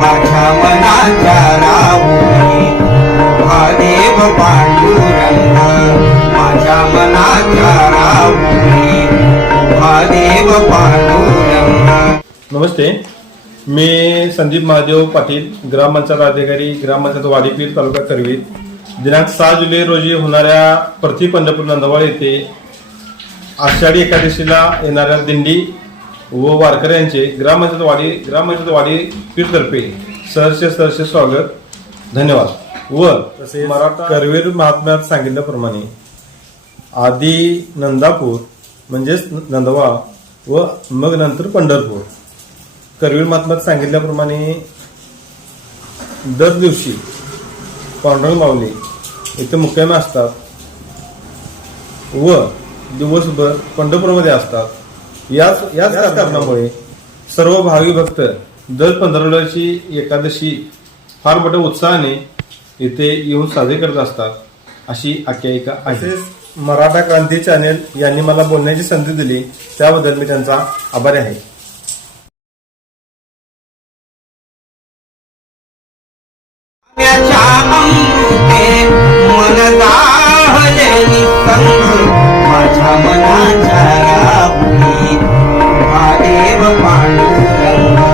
माझ्या मनाच्या राहुनी महादेव पांडुरंग माझ्या मनाच्या राहुनी महादेव पांडुरंग. नमस्ते मी संदीप महादेव पाटील ग्रामपंचायत अधिकारी ग्रामपंचायत वाडीपीर तालुका करवीत दिनांक सहा जुलै रोजी होणाऱ्या प्रति पंढरपूर नंदवाळ येथे आषाढी एकादशीला येणाऱ्या दिंडी व वारकऱ्यांचे ग्रामपंचायत वाडी ग्रामपंचायत वाडी पीरतर्फे सहर्ष सहर्ष स्वागत धन्यवाद. व मराठा करवीर महात्म्यात सांगितल्याप्रमाणे आधी नंदापूर म्हणजेच नंदवाळ व मग नंतर पंढरपूर. करवीर महात्म्यात सांगितल्याप्रमाणे दर दिवशी पांडुरंग माऊली इथे मुक्कामी असतात व दिवसभर पंढरपूरमध्ये असतात. याच याच कारणामुळे सर्व भावी भक्त दर पंधरवड्याची एकादशी फार मोठ्या उत्साहाने इथे येऊन साजरी करत असतात अशी आख्यायिका आहे. मराठा क्रांती चॅनेल यांनी मला बोलण्याची संधी दिली त्याबद्दल मी त्यांचा आभारी आहे. माझ्या